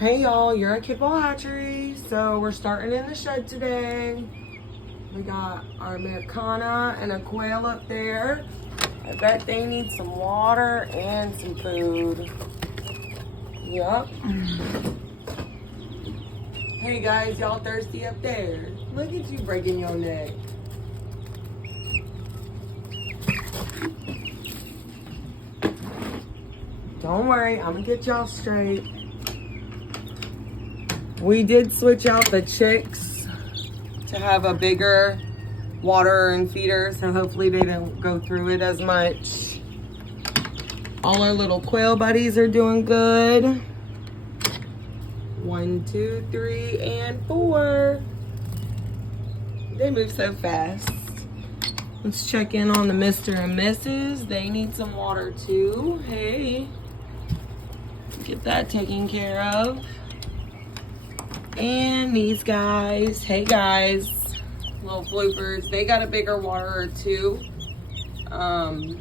Hey y'all, you're at Kidball Hatchery. So we're starting in the shed today. We got our Americana and a quail up there. I bet they need some water and some food. Yup. Hey guys, y'all thirsty up there? Look at you breaking your neck. Don't worry, I'm gonna get y'all straight. We did switch out the chicks to have a bigger water and feeder, so hopefully they don't go through it as much. All our little quail buddies are doing good. 1, 2, 3, and 4. They move so fast. Let's check in on the Mr. and Mrs. They need some water too. Hey, get that taken care of. And these guys, hey guys, little bloopers, they got a bigger water or two. And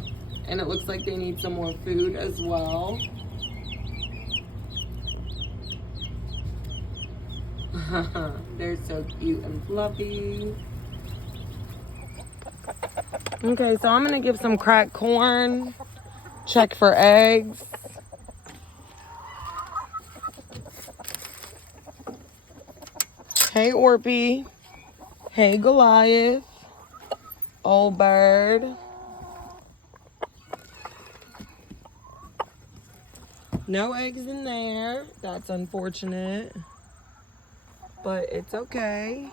it looks like they need some more food as well. They're so cute and fluffy. Okay, so I'm gonna give some cracked corn, check for eggs. Hey Orpy, hey Goliath, old bird. No eggs in there, that's unfortunate, but it's okay.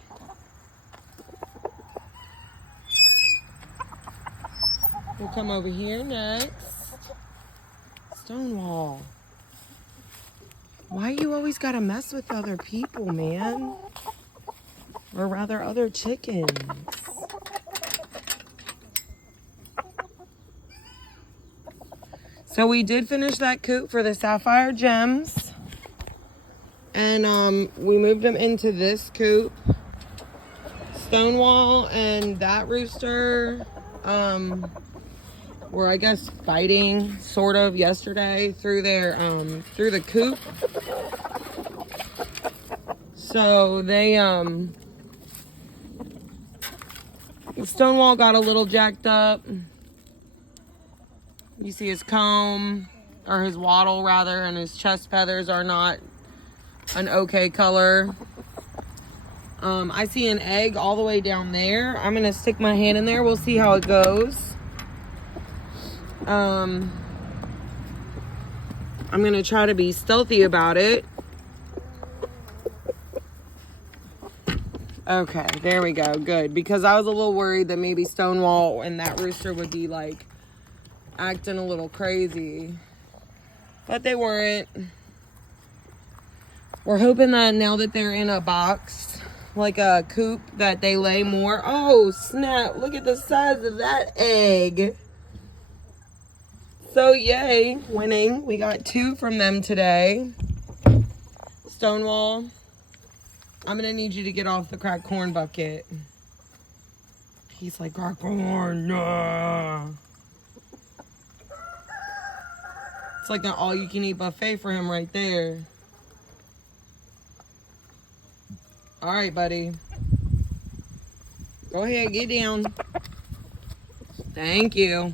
We'll come over here next. Stonewall. Why you always gotta mess with other people, man? Or rather, other chickens. So we did finish that coop for the sapphire gems. And we moved them into this coop. Stonewall and that rooster were, I guess, fighting sort of yesterday through their through the coop. So they Stonewall got a little jacked up. You see his comb, or his wattle rather, and his chest feathers are not an okay color. I see an egg all the way down there. I'm gonna stick my hand in there. We'll see how it goes. I'm gonna try to be stealthy about it. Okay, there we go. Good. Because I was a little worried that maybe Stonewall and that rooster would be like acting a little crazy. But they weren't. We're hoping that now that they're in a box, like a coop, that they lay more. Oh, snap. Look at the size of that egg. So, yay. Winning. We got 2 from them today. Stonewall, I'm going to need you to get off the cracked corn bucket. He's like, cracked corn, nah. It's like an all-you-can-eat buffet for him right there. All right, buddy. Go ahead, get down. Thank you.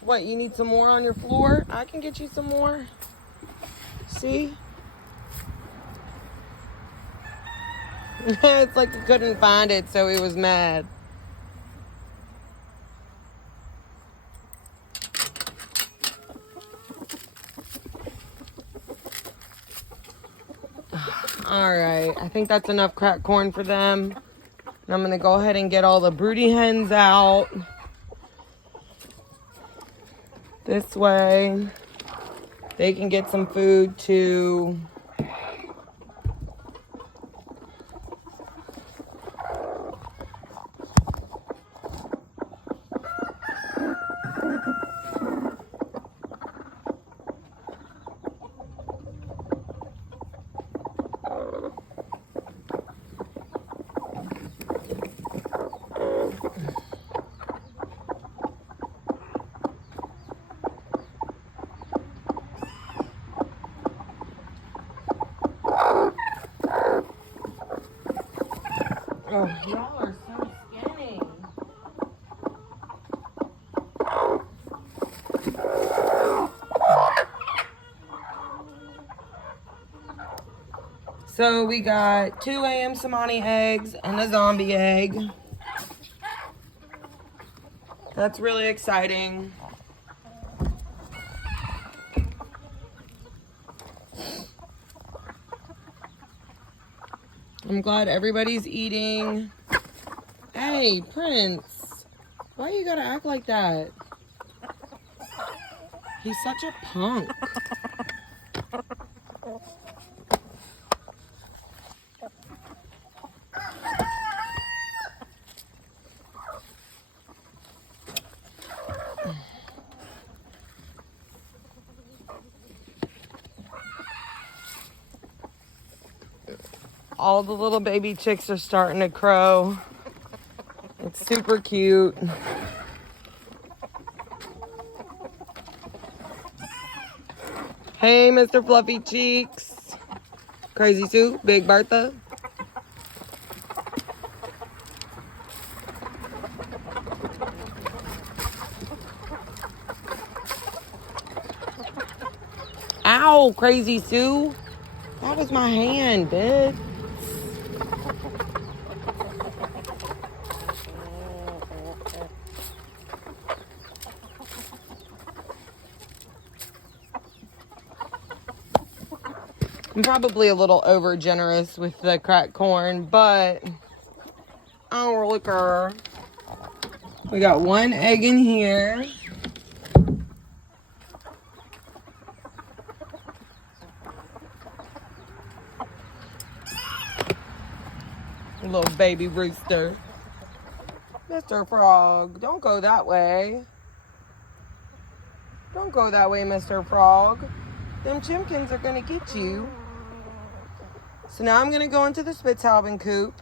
What, you need some more on your floor? I can get you some more. See? It's like you couldn't find it, so he was mad. All right, I think that's enough cracked corn for them. And I'm gonna go ahead and get all the broody hens out. This way, they can get some food too. Oh, y'all are so skinny. So we got 2 a.m. Samani eggs and a zombie egg. That's really exciting. I'm glad everybody's eating. Hey, Prince, why you gotta act like that? He's such a punk. All the little baby chicks are starting to crow. It's super cute. Hey, Mr. Fluffy Cheeks. Crazy Sue, Big Bertha. Ow, Crazy Sue. That was my hand, bitch. I'm probably a little over generous with the cracked corn, but I don't really care. We got 1 egg in here. Little baby rooster. Mr. Frog, don't go that way. Don't go that way, Mr. Frog. Them chimkins are gonna get you. So now I'm gonna go into the Spitzhauben coop.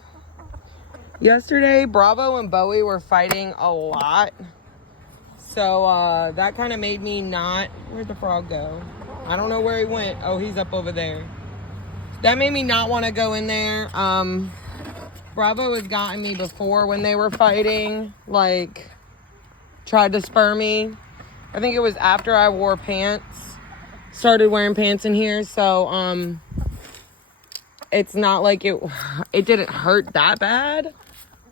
Yesterday, Bravo and Bowie were fighting a lot. So that kind of made me not... Where'd the frog go? I don't know where he went. Oh, he's up over there. That made me not want to go in there. Bravo has gotten me before when they were fighting. Like, tried to spur me. I think it was after I wore pants. Started wearing pants in here. So, it's not like it didn't hurt that bad.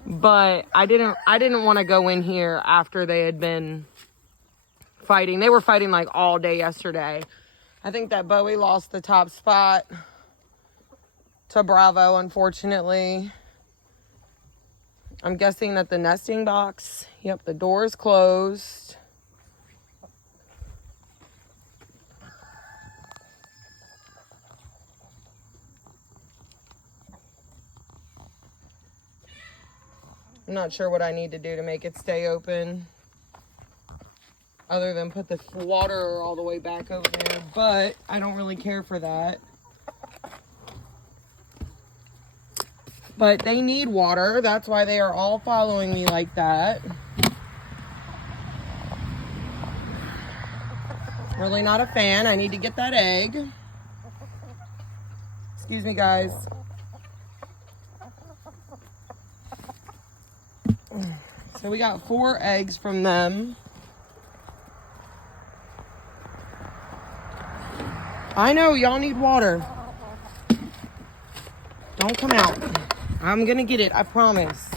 But I didn't want to go in here after they had been fighting. They were fighting like all day yesterday. I think that Bowie lost the top spot to Bravo, unfortunately. I'm guessing that the nesting box, yep, the door is closed. I'm not sure what I need to do to make it stay open, other than put the water all the way back over there, but I don't really care for that. But they need water, that's why they are all following me like that. Really not a fan. I need to get that egg. Excuse me, guys. So we got 4 eggs from them. I know, y'all need water. Don't come out. I'm gonna get it, I promise.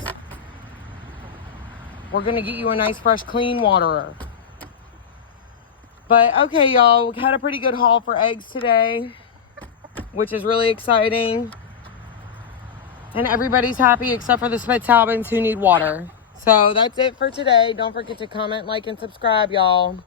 We're gonna get you a nice, fresh, clean waterer. But, okay, y'all, we had a pretty good haul for eggs today, which is really exciting. And everybody's happy except for the Spitzhaubens who need water. So that's it for today. Don't forget to comment, like, and subscribe, y'all.